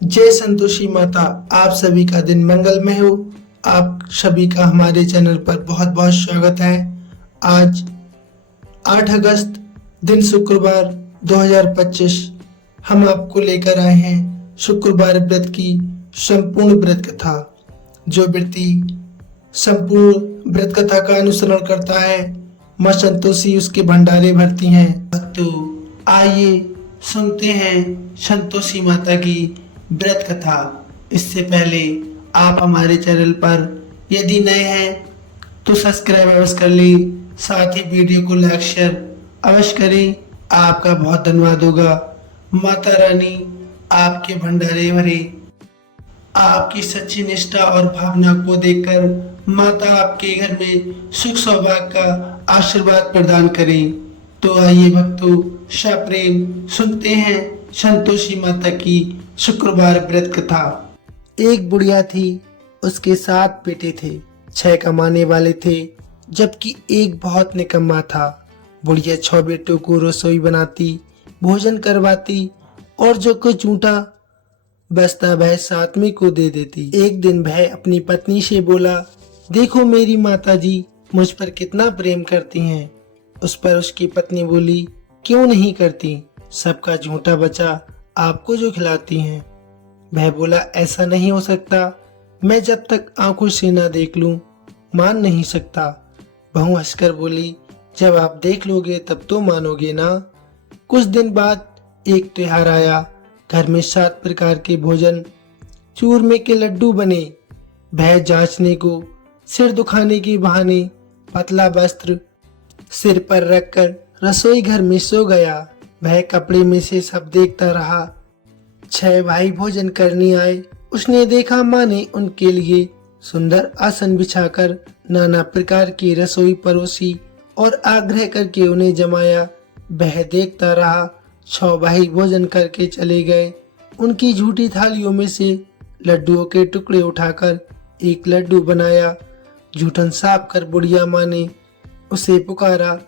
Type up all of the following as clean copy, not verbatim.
जय संतोषी माता। आप सभी का दिन मंगलमय हो। आप सभी का हमारे चैनल पर बहुत बहुत स्वागत है। आज 8 अगस्त दिन शुक्रवार 2025 हम आपको लेकर आए हैं शुक्रवार व्रत की संपूर्ण व्रत कथा। जो व्यक्ति संपूर्ण व्रत कथा का अनुसरण करता है, माँ संतोषी उसके भंडारे भरती हैं। तो आइए सुनते हैं संतोषी माता की व्रत कथा। इससे पहले आप हमारे चैनल पर यदि नए हैं तो सब्सक्राइब अवश्य कर लें, साथ ही वीडियो को लाइक शेयर अवश्य करें। आपका बहुत धन्यवाद होगा। माता रानी आपके भंडारे भरे। आपकी सच्ची निष्ठा और भावना को देखकर माता आपके घर में सुख सौभाग्य का आशीर्वाद प्रदान करें। तो आइए भक्तों, सप्रेम सुनते हैं संतोषी माता की शुक्रवार व्रत कथा। एक बुढ़िया थी, उसके 7 बेटे थे। 6 कमाने वाले थे जबकि एक बहुत निकम्मा था। बुढ़िया 6 बेटों को रसोई बनाती, भोजन करवाती और जो कुछ जूठा बचता वह 7वें को दे देती। एक दिन वह अपनी पत्नी से बोला, देखो मेरी माता जी मुझ पर कितना प्रेम करती हैं। उस पर उसकी पत्नी बोली, क्यों नहीं करती, सबका झूठा बचा आपको जो खिलाती हैं। वह बोला, ऐसा नहीं हो सकता, मैं जब तक आंखों से ना देख लूं मान नहीं सकता। बहू हंसकर बोली, जब आप देख लोगे तब तो मानोगे ना। कुछ दिन बाद एक त्योहार आया। घर में 7 प्रकार के भोजन, चूरमे के लड्डू बने। वह जांचने को सिर दुखाने के बहाने पतला वस्त्र सिर पर रखकर रसोई घर में सो गया। वह कपड़े में से सब देखता रहा। 6 भाई भोजन करने आए। उसने देखा माँ ने उनके लिए सुंदर आसन बिछाकर नाना प्रकार की रसोई परोसी और आग्रह करके उन्हें जमाया। वह देखता रहा। 6 भाई भोजन करके चले गए। उनकी झूठी थालियों में से लड्डुओं के टुकड़े उठाकर एक लड्डू बनाया। जूठन साफ कर बुढ़िया माँ ने उसे पुकारा,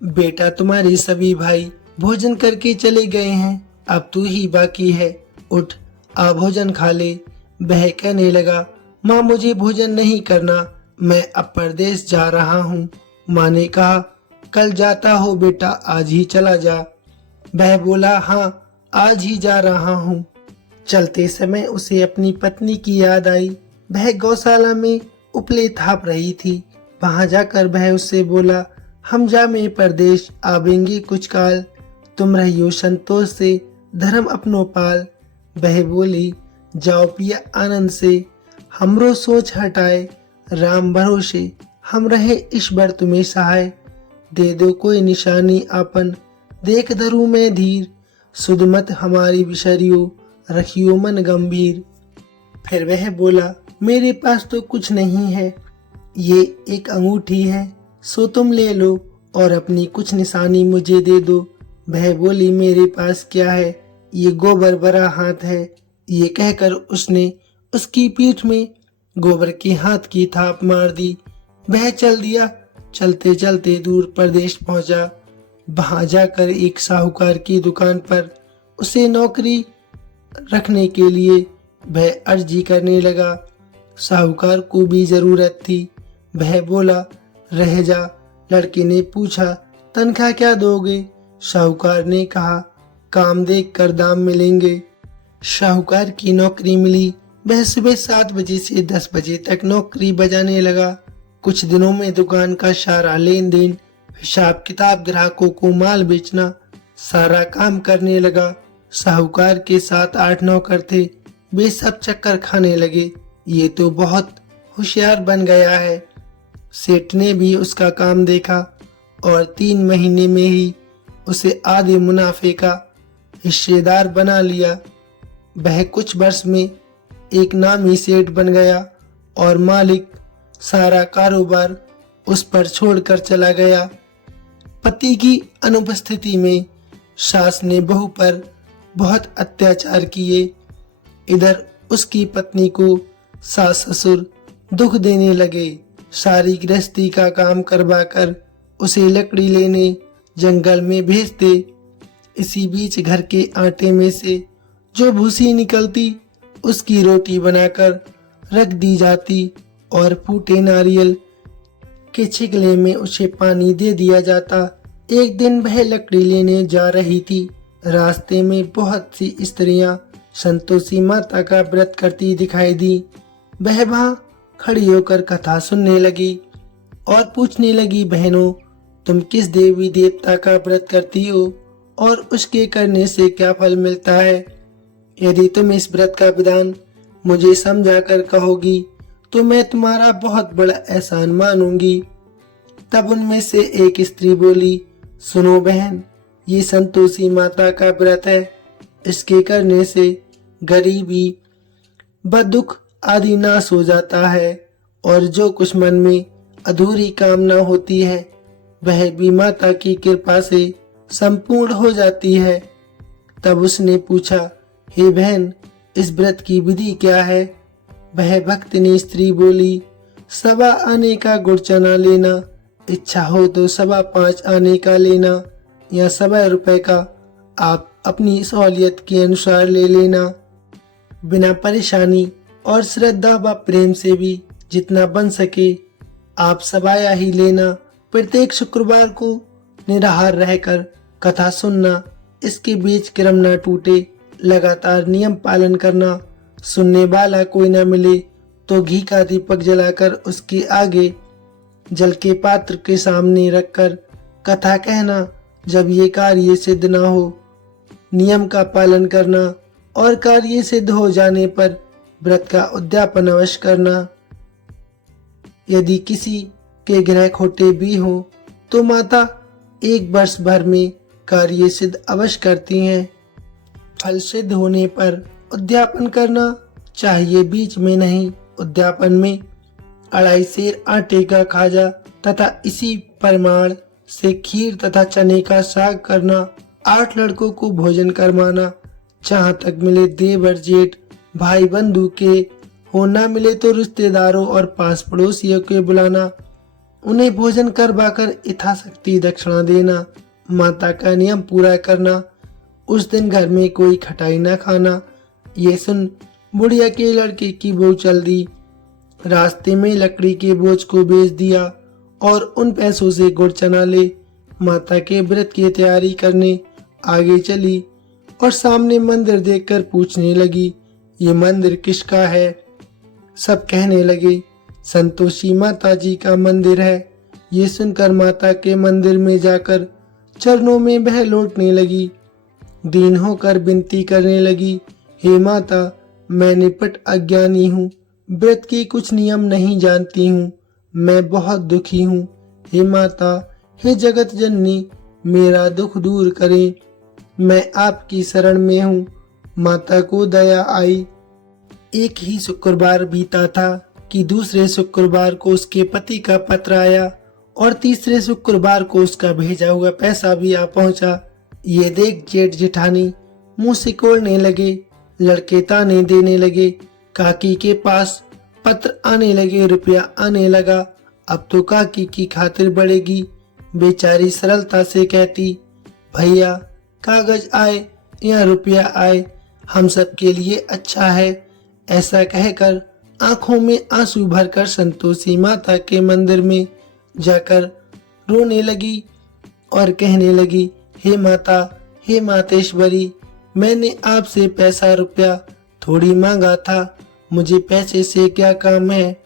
बेटा तुम्हारे सभी भाई भोजन करके चले गए हैं, अब तू ही बाकी है, उठ आ भोजन खा ले। वह कहने लगा, माँ मुझे भोजन नहीं करना, मैं अब परदेश जा रहा हूँ। माँ ने कहा, कल जाता हो बेटा, आज ही चला जा। वह बोला, हाँ आज ही जा रहा हूँ। चलते समय उसे अपनी पत्नी की याद आई। वह गौशाला में उपले थाप रही थी। वहां जाकर वह उससे बोला, हम जामे परदेश आवेंगे कुछ काल, तुम रहियो संतोष से धर्म अपनो पाल। वह बोली, जाओ पिया आनंद से, हमरो सोच हटाए, राम भरोसे हम रहे ईश्वर तुम्हें सहाय। दे दो कोई निशानी आपन, देख धरू में धीर, सुध मत हमारी बिसरियो, रखियो मन गंभीर। फिर वह बोला, मेरे पास तो कुछ नहीं है, ये एक अंगूठी है, सो तुम ले लो और अपनी कुछ निशानी मुझे दे दो। वह बोली, मेरे पास क्या है, ये गोबर भरा हाथ है। ये कहकर उसने उसकी पीठ में गोबर के हाथ की थाप मार दी। वह चल दिया। चलते चलते दूर प्रदेश पहुंचा। वहां जाकर एक साहूकार की दुकान पर उसे नौकरी रखने के लिए वह अर्जी करने लगा। साहूकार को भी जरूरत थी। वह बोला, रह जा। लड़के ने पूछा, तनख्वाह क्या दोगे? साहूकार ने कहा, काम देख कर दाम मिलेंगे। साहूकार की नौकरी मिली। वह सुबह 7 बजे से 10 बजे तक नौकरी बजाने लगा। कुछ दिनों में दुकान का सारा लेन देन, हिसाब किताब, ग्राहकों को माल बेचना, सारा काम करने लगा। साहूकार के 7-8 नौकर थे। वे सब चक्कर खाने लगे, ये तो बहुत होशियार बन गया है। सेठ ने भी उसका काम देखा और 3 महीने में ही उसे आधे मुनाफे का हिस्सेदार बना लिया। वह कुछ वर्ष में एक नामी सेठ बन गया और मालिक सारा कारोबार उस पर छोड़कर चला गया। पति की अनुपस्थिति में सास ने बहू पर बहुत अत्याचार किए। इधर उसकी पत्नी को सास ससुर दुख देने लगे। सारी गृहस्थी का काम करवाकर उसे लकड़ी लेने जंगल में भेजते। इसी बीच घर के आटे में से जो भूसी निकलती उसकी रोटी बनाकर रख दी जाती और फूटे नारियल के छिकले में उसे पानी दे दिया जाता। एक दिन वह लकड़ी लेने जा रही थी। रास्ते में बहुत सी स्त्रियां संतोषी माता का व्रत करती दिखाई दी। वह वहां खड़ी होकर कथा सुनने लगी और पूछने लगी, बहनों, तुम किस देवी देवता का व्रत करती हो और उसके करने से क्या फल मिलता है? यदि तुम इस व्रत का विधान मुझे समझा कर कहोगी तो मैं तुम्हारा बहुत बड़ा एहसान मानूंगी। तब उनमें से एक स्त्री बोली, सुनो बहन, ये संतोषी माता का व्रत है। इसके करने से गरीबी, बदुख आदि नाश हो जाता है और जो कुछ मन में अधूरी कामना होती है वह भी माता की कृपा से संपूर्ण हो जाती है। तब उसने पूछा, हे बहन, इस व्रत की विधि क्या है? वह भक्तिनी स्त्री बोली, 1.25 आने का गुड़ चना लेना, इच्छा हो तो 5.25 आने का लेना या 1.25 रुपए का आप अपनी सहूलियत के अनुसार ले लेना। बिना परेशानी और श्रद्धा व प्रेम से भी जितना बन सके आप सबाया ही लेना। प्रत्येक शुक्रवार को निराहार रहकर कथा सुनना, इसके बीच क्रम न टूटे, लगातार नियम पालन करना। सुनने वाला कोई न मिले तो घी का दीपक जलाकर उसके आगे जल के पात्र के सामने रखकर कथा कहना। जब ये कार्य सिद्ध न हो, नियम का पालन करना और कार्य सिद्ध हो जाने पर व्रत का उद्यापन अवश्य करना। यदि किसी के ग्रह खोटे भी हो तो माता 1 वर्ष भर में कार्य सिद्ध अवश्य करती हैं। फल सिद्ध होने पर उद्यापन करना चाहिए, बीच में नहीं। उद्यापन में 2.5 सेर आटे का खाजा तथा इसी परिमाण से खीर तथा चने का साग करना। 8 लड़कों को भोजन करवाना, जहाँ तक मिले देवर जेठ भाई बंधु के हो, न मिले तो रिश्तेदारों और पास पड़ोसियों के बुलाना। उन्हें भोजन करवाकर यथाशक्ति दक्षिणा देना। माता का नियम पूरा करना। उस दिन घर में कोई खटाई न खाना। ये सुन बुढ़िया के लड़के की बहू चल दी। रास्ते में लकड़ी के बोझ को बेच दिया और उन पैसों से गुड़ चना ले माता के व्रत की तैयारी करने आगे चली और सामने मंदिर देखकर पूछने लगी, ये मंदिर किसका है? सब कहने लगे, संतोषी माता जी का मंदिर है। ये सुनकर माता के मंदिर में जाकर चरणों में वह लौटने लगी। दीन होकर विनती करने लगी, हे माता, मैं निपट अज्ञानी हूँ, व्रत के कुछ नियम नहीं जानती हूँ, मैं बहुत दुखी हूँ। हे माता, हे जगत जननी, मेरा दुख दूर करें, मैं आपकी शरण में हूँ। माता को दया आई। एक ही शुक्रवार बीता था कि दूसरे शुक्रवार को उसके पति का पत्र आया और तीसरे शुक्रवार को उसका भेजा हुआ पैसा भी आ पहुंचा। ये देख जेठ जेठानी मुंह सिकोड़ने लगे। लड़के ताने देने लगे। काकी के पास पत्र आने लगे, रुपया आने लगा। अब तो काकी की खातिर बढ़ेगी। बेचारी सरलता से कहती, भैया, कागज आए या रुपया आए, हम सब के लिए अच्छा है। ऐसा कहकर आंखों में आंसू भरकर संतोषी माता के मंदिर में जाकर रोने लगी और कहने लगी, हे माता, हे मातेश्वरी, मैंने आपसे पैसा रुपया थोड़ी मांगा था। मुझे पैसे से क्या काम है?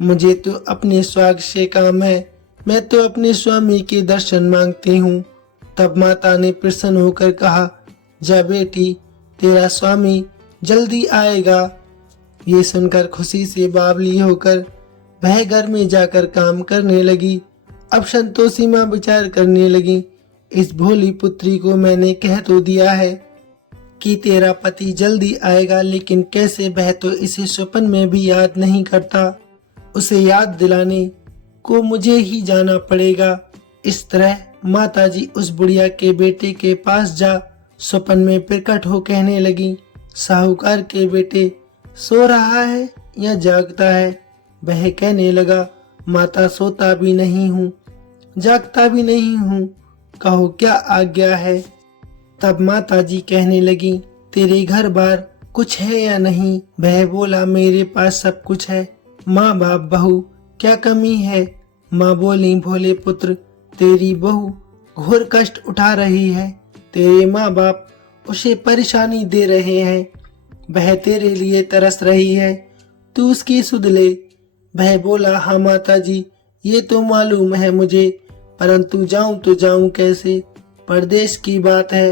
मुझे तो अपने स्वाग से काम है। मैं तो अपने स्वामी के दर्शन मांगती हूँ। तब माता ने प्रसन्न होकर कहा, जा बेटी, तेरा स्वामी जल्दी आएगा। ये सुनकर खुशी से बावली होकर वह घर में जाकर काम करने लगी। अब संतोषी माँ विचार करने लगी, इस भोली पुत्री को मैंने कह तो दिया है कि तेरा पति जल्दी आएगा, लेकिन कैसे वह तो इसे स्वप्न में भी याद नहीं करता। उसे याद दिलाने को मुझे ही जाना पड़ेगा। इस तरह माताजी उस बुढ़िया के बेटे के पास जा स्वप्न में प्रकट हो कहने लगी, साहूकार के बेटे सो रहा है या जागता है? वह कहने लगा, माता, सोता भी नहीं हूँ, जागता भी नहीं हूँ, कहो क्या आज्ञा है? तब माताजी कहने लगी, तेरे घर बार कुछ है या नहीं? वह बोला, मेरे पास सब कुछ है। माँ बाप बहू क्या कमी है? माँ बोली, भोले पुत्र तेरी बहू घोर कष्ट उठा रही है। तेरे माँ बाप उसे परेशानी दे रहे हैं। वह तेरे लिए तरस रही है, तू उसकी सुध ले। वह बोला, हाँ माता जी, ये तो मालूम है मुझे, परंतु जाऊं तो जाऊं कैसे? परदेश की बात है,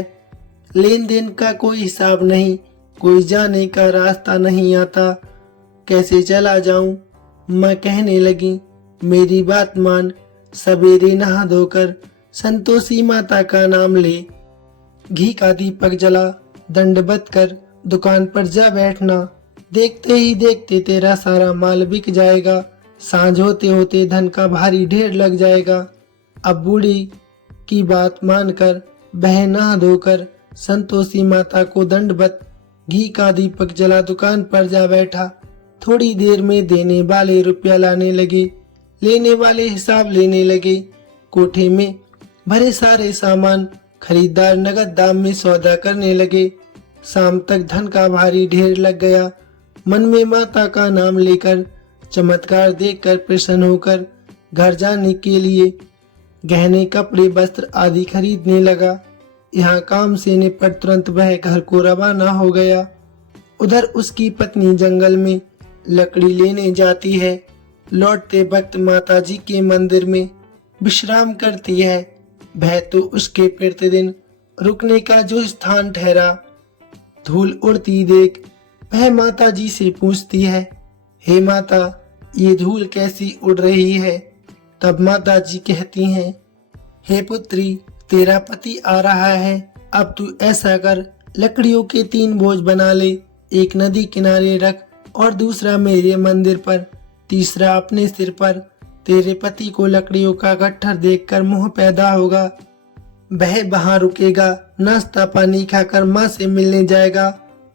लेन देन का कोई हिसाब नहीं, कोई जाने का रास्ता नहीं आता, कैसे चला जाऊं? मैं कहने लगी, मेरी बात मान, सवेरे नहा धोकर संतोषी माता का नाम ले, घी का दीपक जला, दंडवत कर दुकान पर जा बैठना। देखते ही देखते तेरा सारा माल बिक जाएगा। सांझ होते होते धन का भारी ढेर लग जाएगा। अब बूढ़ी की बात मानकर वह नहा धोकर संतोषी माता को दंडवत घी का दीपक जला दुकान पर जा बैठा। थोड़ी देर में देने वाले रुपया लाने लगे, लेने वाले हिसाब लेने लगे। कोठे में भरे सारे सामान खरीदार नगद दाम में सौदा करने लगे। शाम तक धन का भारी ढेर लग गया। मन में माता का नाम लेकर, चमत्कार देखकर प्रसन्न होकर घर जाने के लिए गहने, कपड़े, वस्त्र आदि खरीदने लगा। यहाँ काम से निपट तुरंत वह घर को रवाना हो गया। उधर उसकी पत्नी जंगल में लकड़ी लेने जाती है। लौटते वक्त माता जी के मंदिर में विश्राम करती है। वह तो उसके प्रतिदिन रुकने का जो स्थान ठहरा। धूल उड़ती देख वह माता जी से पूछती है, हे माता, ये धूल कैसी उड़ रही है? तब माता जी कहती हैं, हे पुत्री, तेरा पति आ रहा है। अब तू ऐसा कर, लकड़ियों के 3 बोझ बना ले, एक नदी किनारे रख और दूसरा मेरे मंदिर पर, तीसरा अपने सिर पर। तेरे पति को लकड़ियों का गट्ठर देखकर मोह पैदा होगा। वह वहां रुकेगा, नाश्ता पानी खाकर माँ से मिलने जाएगा।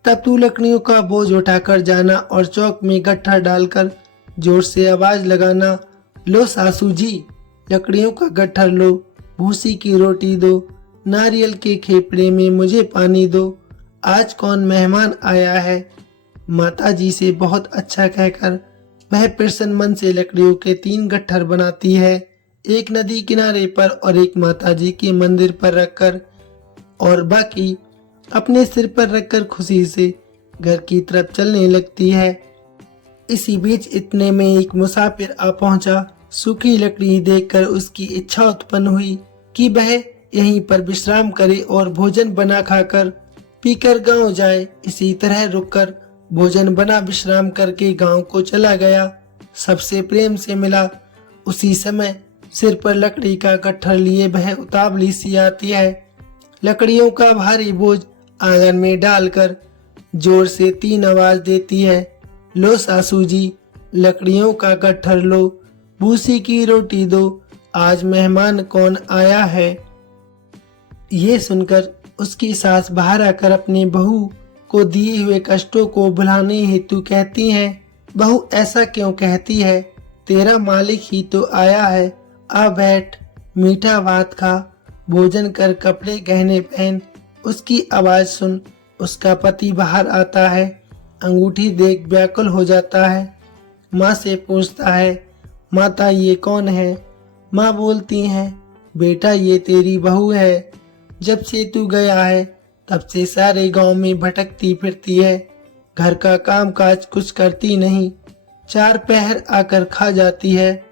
तब तू लकड़ियों का बोझ उठाकर जाना और चौक में गट्ठर डालकर जोर से आवाज लगाना, लो सासू जी, लकड़ियों का गट्ठर लो, भूसी की रोटी दो, नारियल के खेपड़े में मुझे पानी दो, आज कौन मेहमान आया है। माता जी से बहुत अच्छा कहकर वह प्रसन्न मन से लकड़ियों के 3 गट्ठर बनाती है, एक नदी किनारे पर और एक माता जी के मंदिर पर रखकर, और बाकी अपने सिर पर रखकर खुशी से घर की तरफ चलने लगती है। इसी बीच इतने में एक मुसाफिर आ पहुंचा। सूखी लकड़ी देखकर उसकी इच्छा उत्पन्न हुई कि वह यहीं पर विश्राम करे और भोजन बना खाकर पीकर गांव जाए। इसी तरह रुककर भोजन बना विश्राम करके गांव को चला गया। सबसे प्रेम से मिला। उसी समय सिर पर लकड़ी का गट्ठर लिए वह उतावली सी आती है। लकड़ियों का भारी बोझ आंगन में डालकर जोर से 3 आवाज देती है, लो सासू जी, लकड़ियों का गट्ठर लो, भूसी की रोटी दो, आज मेहमान कौन आया है। ये सुनकर उसकी सास बाहर आकर अपने बहू को दिए हुए कष्टों को भुलाने हेतु कहती हैं, बहू ऐसा क्यों कहती है, तेरा मालिक ही तो आया है, आ बैठ, मीठा भात खा, भोजन कर, कपड़े गहने पहन। उसकी आवाज सुन उसका पति बाहर आता है। अंगूठी देख व्याकुल हो जाता है। माँ से पूछता है, माता ये कौन है? माँ बोलती हैं, बेटा ये तेरी बहू है। जब से तू गया है तब से सारे गांव में भटकती फिरती है, घर का काम काज कुछ करती नहीं, 4 पहर आकर खा जाती है।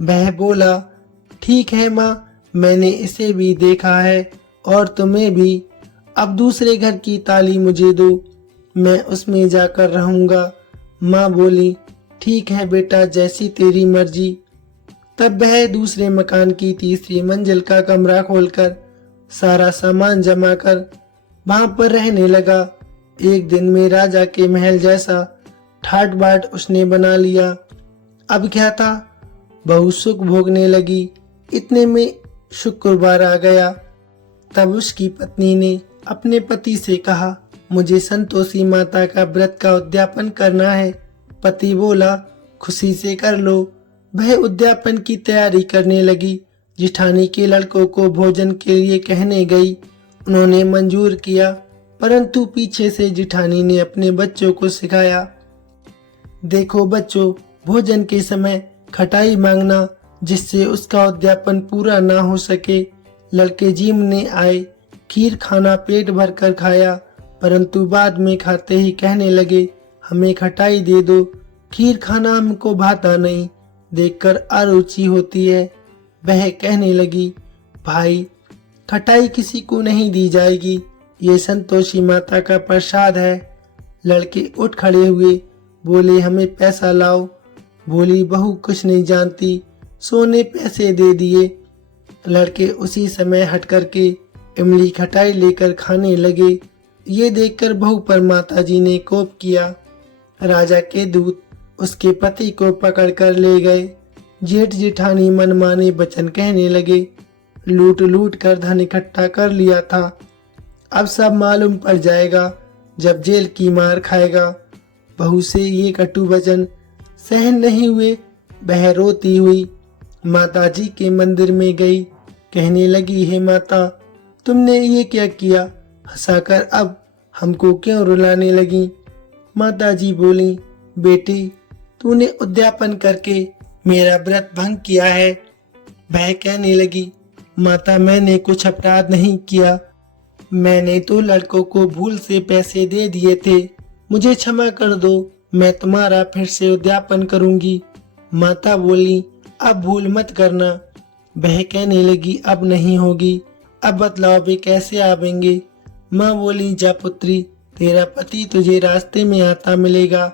वह बोला, ठीक है माँ, मैंने इसे भी देखा है और तुम्हें भी। अब दूसरे घर की ताली मुझे दो, मैं उसमें जाकर रहूंगा। माँ बोली, ठीक है बेटा, जैसी तेरी मर्जी। तब वह दूसरे मकान की तीसरी मंजिल का कमरा खोलकर सारा सामान जमा कर वहां पर रहने लगा। एक दिन में राजा के महल जैसा ठाट बाट उसने बना लिया। अब क्या था, बहू सुख भोगने लगी। इतने में शुक्रवार आ गया। तब उसकी पत्नी ने अपने पति से कहा, मुझे संतोषी माता का व्रत का उद्यापन करना है। पति बोला, खुशी से कर लो। वह उद्यापन की तैयारी करने लगी। जिठानी के लड़कों को भोजन के लिए कहने गई। उन्होंने मंजूर किया। परंतु पीछे से जिठानी ने अपने बच्चों को सिखाया, देखो बच्चों, भोजन के समय खटाई मांगना, जिससे उसका उद्यापन पूरा ना हो सके। लड़के जीमने आए, खीर खाना पेट भर कर खाया, परंतु बाद में खाते ही कहने लगे, हमें खटाई दे दो, खीर खाना हमको भाता नहीं, देखकर अरुचि होती है। वह कहने लगी, भाई खटाई किसी को नहीं दी जाएगी, ये संतोषी माता का प्रसाद है। लड़के उठ खड़े हुए, बोले हमें पैसा लाओ। बोली बहू कुछ नहीं जानती, सोने पैसे दे दिए। लड़के उसी समय हट करके इमली खटाई लेकर खाने लगे। ये देखकर बहू पर माताजी ने कोप किया। राजा के दूत उसके पति को पकड़ कर ले गए। जेठ जेठानी मनमाने वचन कहने लगे, लूट लूट कर धन इकट्ठा कर लिया था, अब सब मालूम पड़ जाएगा जब जेल की मार खाएगा। बहू से ये कटु वचन सहन नहीं हुए, वह रोती हुई माताजी के मंदिर में गई। कहने लगी, हे माता, तुमने ये क्या किया, हंसाकर अब हमको क्यों रुलाने लगी। माताजी बोली, बेटी तूने उद्यापन करके मेरा व्रत भंग किया है। वह कहने लगी, माता मैंने कुछ अपराध नहीं किया, मैंने तो लड़कों को भूल से पैसे दे दिए थे, मुझे क्षमा कर दो, मैं तुम्हारा फिर से उद्यापन करूंगी। माता बोली, अब भूल मत करना। वह कहने लगी, अब नहीं होगी, अब बतलाओ वे कैसे आवेंगे। माँ बोली, जा पुत्री, तेरा पति तुझे रास्ते में आता मिलेगा।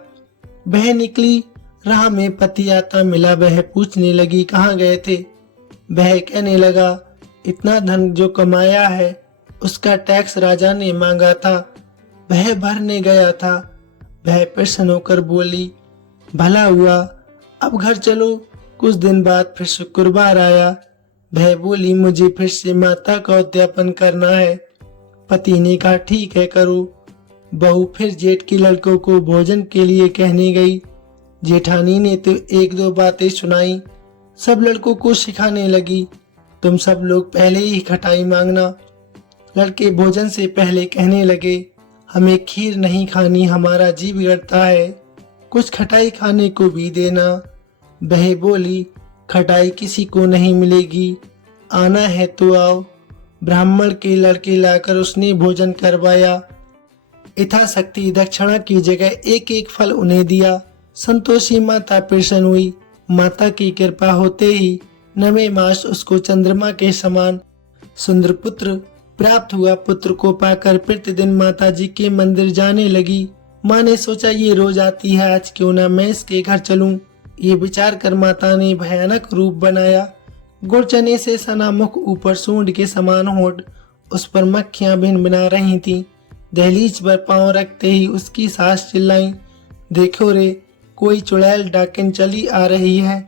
वह निकली, राह में पति आता मिला। वह पूछने लगी, कहाँ गए थे। वह कहने लगा, इतना धन जो कमाया है उसका टैक्स राजा ने मांगा था, वह भरने गया था। वह प्रसन्न होकर बोली, भला हुआ, अब घर चलो। कुछ दिन बाद फिर शुक्रवार आया। वह बोली, मुझे फिर से माता का उद्यापन करना है। पति ने कहा, ठीक है करो। बहू फिर जेठ के लड़कों को भोजन के लिए कहने गई। जेठानी ने तो एक दो बातें सुनाई, सब लड़कों को सिखाने लगी, तुम सब लोग पहले ही खटाई मांगना। लड़के भोजन से पहले कहने लगे, हमें खीर नहीं खानी, हमारा जी बिगड़ता है, कुछ खटाई खाने को भी देना। बहू बोली, खटाई किसी को नहीं मिलेगी, आना है तो आओ। ब्राह्मण के लड़के लाकर उसने भोजन करवाया। यथाशक्ति दक्षिणा की जगह एक एक फल उन्हें दिया। संतोषी माता प्रसन्न हुई। माता की कृपा होते ही 9वें मास उसको चंद्रमा के समान सुंदर पुत्र प्राप्त हुआ। पुत्र को पाकर प्रतिदिन माता जी के मंदिर जाने लगी। माँ ने सोचा, ये रोज आती है, आज क्यों ना मैं इसके घर चलूं। ये विचार कर माता ने भयानक रूप बनाया। गुड़ चने से सना मुख, ऊपर सूंड के समान होठ, उस पर मक्खियां भिन बिना रही थीं। दहलीज पर पांव रखते ही उसकी सास चिल्लाई, देखो रे, कोई चुड़ैल डाकिन चली आ रही है,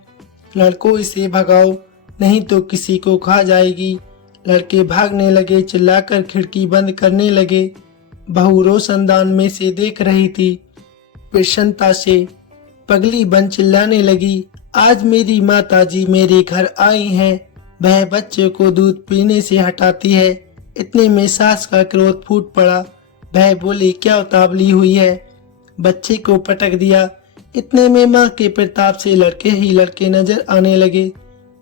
लड़कों इसे भगाओ, नहीं तो किसी को खा जाएगी। लड़के भागने लगे, चिल्लाकर खिड़की बंद करने लगे। बहू रोशनदान में से देख रही थी। प्रसन्नता से पगली बन चिल्लाने लगी, आज मेरी माताजी मेरे घर आई हैं। वह बच्चे को दूध पीने से हटाती है। इतने में सास का क्रोध फूट पड़ा। वह बोली, क्या उतावली हुई है, बच्चे को पटक दिया। इतने में माँ के प्रताप से लड़के ही लड़के नजर आने लगे।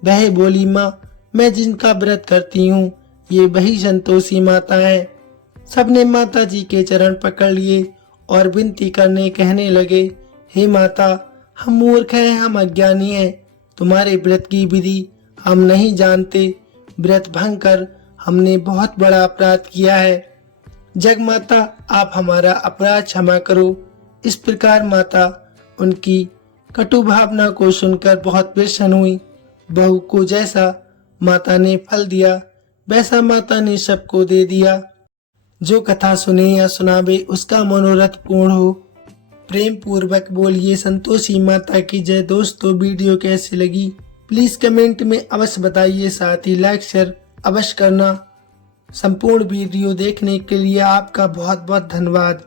वह बोली, माँ, मैं जिनका व्रत करती हूँ ये वही संतोषी माता है। सबने माता जी के चरण पकड़ लिए और विनती करने कहने लगे, हे माता, हम मूर्ख हैं, हम अज्ञानी हैं, तुम्हारे व्रत की विधि हम नहीं जानते। व्रत भंग कर हमने बहुत बड़ा अपराध किया है। जग माता, आप हमारा अपराध क्षमा करो। इस प्रकार माता उनकी कटु भावना को सुनकर बहुत प्रसन्न हुई। बहू को जैसा माता ने फल दिया वैसा माता ने सबको दे दिया। जो कथा सुने या सुनावे उसका मनोरथ पूर्ण हो। प्रेम पूर्वक बोलिए संतोषी माता की जय। दोस्तों, वीडियो कैसी लगी प्लीज कमेंट में अवश्य बताइए, साथ ही लाइक शेयर अवश्य करना। संपूर्ण वीडियो देखने के लिए आपका बहुत बहुत धन्यवाद।